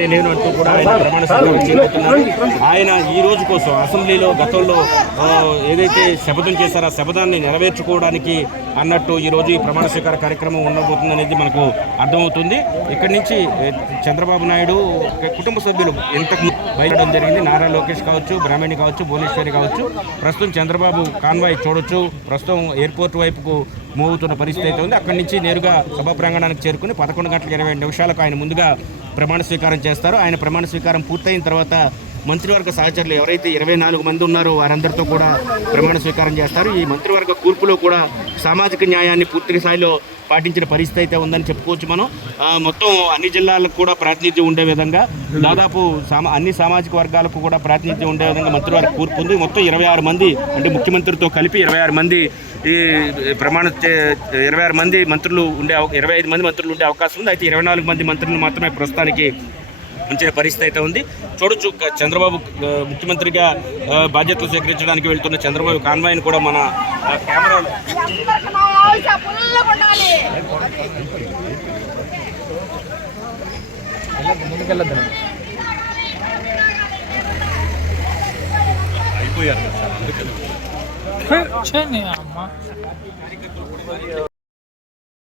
నేను అంటూ కూడా ఆయన ప్రమాణ స్వీకారం చేయబోతున్నారు. ఆయన ఈ రోజు కోసం అసెంబ్లీలో గతంలో ఏదైతే శపథం చేశారో ఆ శపథాన్ని నెరవేర్చుకోవడానికి అన్నట్టు ఈ రోజు ఈ ప్రమాణ స్వీకార కార్యక్రమం ఉండబోతుంది అనేది మనకు అర్థమవుతుంది. ఇక్కడి నుంచి చంద్రబాబు నాయుడు కుటుంబ సభ్యులు ఇంతకు బయటడం జరిగింది. నారా లోకేష్ కావచ్చు బ్రాహ్మణి కావచ్చు భువనేశ్వరి కావచ్చు. ప్రస్తుతం చంద్రబాబు కాన్వాయ్ చూడొచ్చు. ప్రస్తుతం ఎయిర్పోర్ట్ వైపుకు మూవ్ అవుతున్న పరిస్థితి అయితే ఉంది. అక్కడి నుంచి నేరుగా సభా ప్రాంగణానికి చేరుకుని పదకొండు గంటల ఇరవై నిమిషాలకు ఆయన ముందుగా ప్రమాణ స్వీకారం చేస్తారు. ఆయన ప్రమాణ స్వీకారం పూర్తయిన తర్వాత మంత్రివర్గ సహచరులు ఎవరైతే ఇరవై నాలుగు మంది ఉన్నారో వారందరితో కూడా ప్రమాణ స్వీకారం చేస్తారు. ఈ మంత్రివర్గ కూర్పులో కూడా సామాజిక న్యాయాన్ని పూర్తి స్థాయిలో పాటించిన పరిస్థితి అయితే ఉందని చెప్పుకోవచ్చు మనం. మొత్తం అన్ని జిల్లాలకు కూడా ప్రాతినిధ్యం ఉండే విధంగా దాదాపు సామా అన్ని సామాజిక వర్గాలకు కూడా ప్రాతినిధ్యం ఉండే విధంగా మంత్రివర్గ కూర్పు ఉంది. మొత్తం ఇరవై ఆరు మంది అంటే ముఖ్యమంత్రితో కలిపి ఇరవై ఆరు మంది ఈ ప్రమాణ ఇరవై ఆరు మంది మంత్రులు ఉండే ఇరవై ఐదు మంది మంత్రులు ఉండే అవకాశం ఉంది. అయితే ఇరవై నాలుగు మంది మంత్రులు మాత్రమే ప్రస్తుతానికి ఉంచిన పరిస్థితి అయితే ఉంది. చూడొచ్చు చంద్రబాబు ముఖ్యమంత్రిగా బాధ్యతలు స్వీకరించడానికి వెళ్తున్న చంద్రబాబు కాన్వాయ్ని కూడా మన ఉండాలి అయిపోయారు